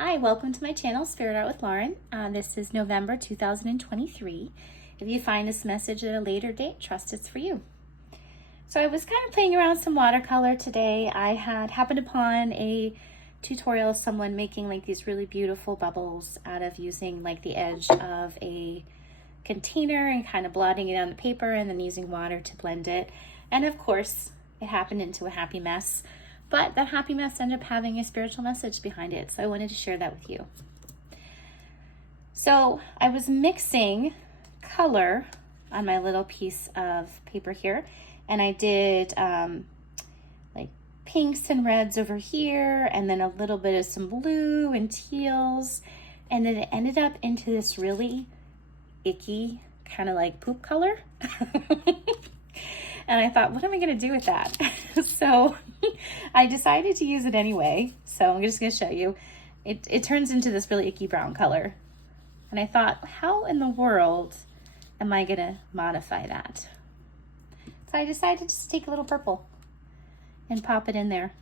Hi, welcome to my channel, Spirit Art with Lauren. This is November 2023. If you find this message at a later date, trust it's for you. So I was kind of playing around with some watercolor today. I had happened upon a tutorial of someone making like these really beautiful bubbles out of using like the edge of a container and kind of blotting it on the paper and then using water to blend it. And of course, it happened into a happy mess. But that happy mess ended up having a spiritual message behind it, so I wanted to share that with you. So I was mixing color on my little piece of paper here, and I did like pinks and reds over here, and then a little bit of some blue and teals, and then it ended up into this really icky kind of like poop color. And I thought, what am I going to do with that? So I decided to use it anyway. So I'm just going to show you. It turns into this really icky brown color. And I thought, how in the world am I going to modify that? So I decided to just take a little purple and pop it in there.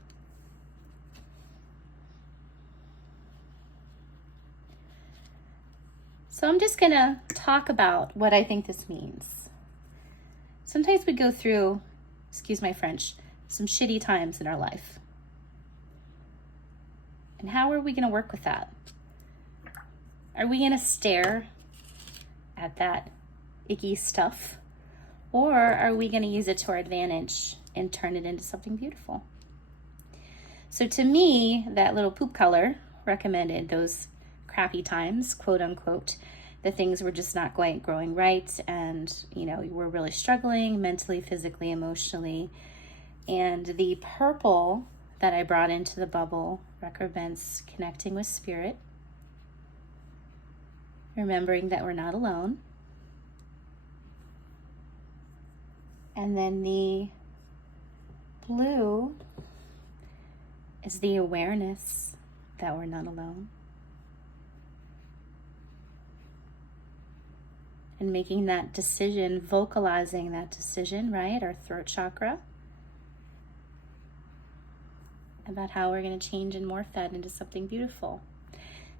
So I'm just going to talk about what I think this means. Sometimes we go through, excuse my French, some shitty times in our life. And how are we going to work with that? Are we going to stare at that icky stuff? Or are we going to use it to our advantage and turn it into something beautiful? So to me, that little poop color recommended those crappy times, quote unquote. The things were just not growing right, and we're really struggling mentally, physically, emotionally. And the purple that I brought into the bubble recommends connecting with spirit, remembering that we're not alone. And then the blue is the awareness that we're not alone. And making that decision, vocalizing that decision, right? Our throat chakra. About how we're going to change and morph that into something beautiful.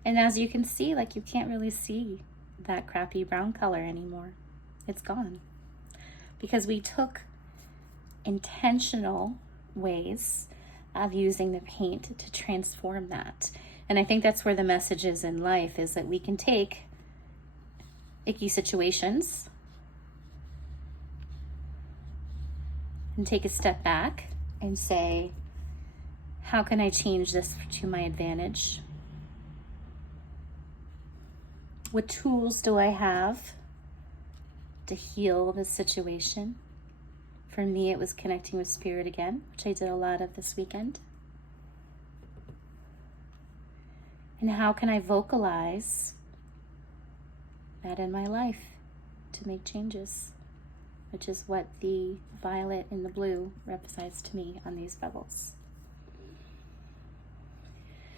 And as you can see, like you can't really see that crappy brown color anymore. It's gone. Because we took intentional ways of using the paint to transform that. And I think that's where the message is in life, is that we can take icky situations and take a step back and say, how can I change this to my advantage? What tools do I have to heal this situation? For me, it was connecting with spirit again, which I did a lot of this weekend. And how can I vocalize that in my life to make changes, which is what the violet and the blue represents to me on these bubbles.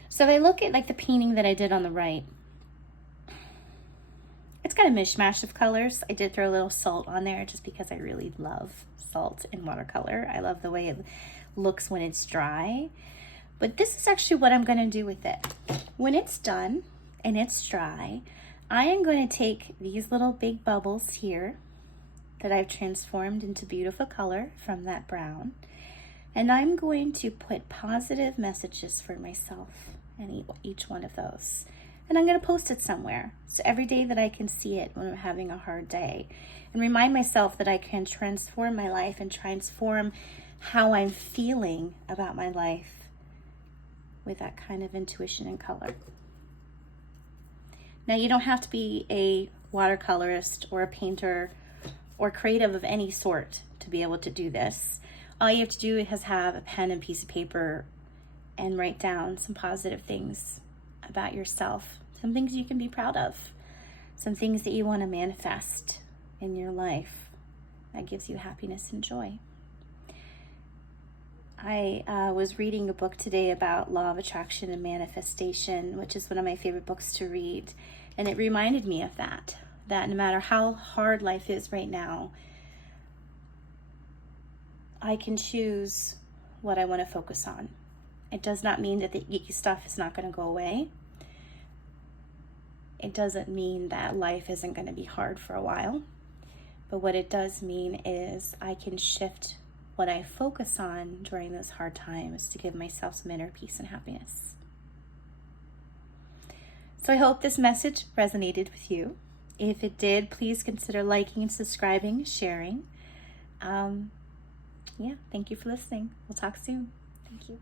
So if I look at like the painting that I did on the right, it's got a mishmash of colors. I did throw a little salt on there just because I really love salt in watercolor. I love the way it looks when it's dry. But this is actually what I'm going to do with it. When it's done and it's dry, I am going to take these little big bubbles here that I've transformed into beautiful color from that brown, and I'm going to put positive messages for myself in each one of those. And I'm going to post it somewhere. So every day that I can see it when I'm having a hard day, and remind myself that I can transform my life and transform how I'm feeling about my life with that kind of intuition and color. Now, you don't have to be a watercolorist or a painter or creative of any sort to be able to do this. All you have to do is have a pen and piece of paper and write down some positive things about yourself, some things you can be proud of, some things that you want to manifest in your life that gives you happiness and joy. I was reading a book today about law of attraction and manifestation, which is one of my favorite books to read. And it reminded me of that no matter how hard life is right now, I can choose what I want to focus on. It does not mean that the icky stuff is not going to go away. It doesn't mean that life isn't going to be hard for a while. But what it does mean is I can shift what I focus on during those hard times to give myself some inner peace and happiness. So I hope this message resonated with you. If it did, please consider liking, subscribing, sharing. Yeah, thank you for listening. We'll talk soon. Thank you.